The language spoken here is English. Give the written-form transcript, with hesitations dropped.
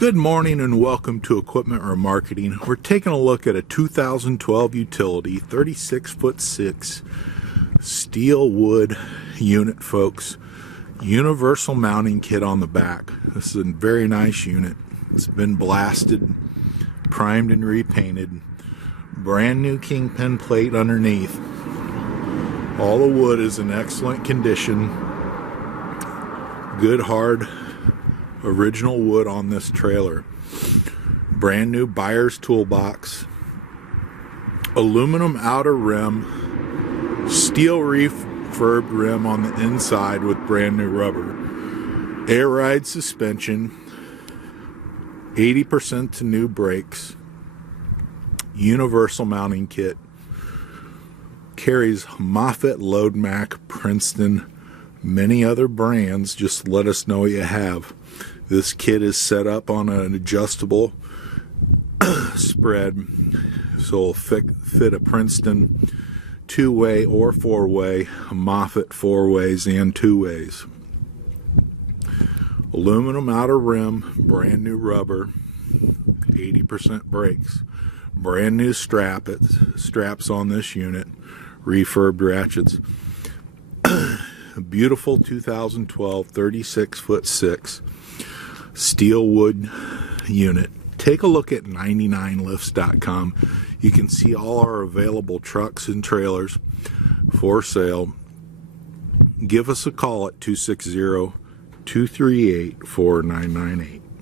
Good morning and welcome to Equipment Remarketing. We're taking a look at a 2012 utility 36'6" steel wood unit, folks. Universal mounting kit on the back. This is a very nice unit. It's been blasted, primed and repainted. Brand new kingpin plate underneath. All the wood is in excellent condition. Good hard original wood on this trailer. Brand new buyer's toolbox. Aluminum outer rim. Steel refurbed rim on the inside with brand new rubber. Air ride suspension. 80% to new brakes. Universal mounting kit. Carries Moffett, Loadmac, Princeton, many other brands. Just let us know what you have. This kit is set up on an adjustable spread, so it'll fit a Princeton 2-way or 4-way, Moffett 4-ways and 2-ways. Aluminum outer rim, brand new rubber, 80% brakes, brand new straps on this unit, refurbed ratchets. A beautiful 2012 36'6" steel wood unit. Take a look at 99lifts.com. You can see all our available trucks and trailers for sale. Give us a call at 260-238-4998.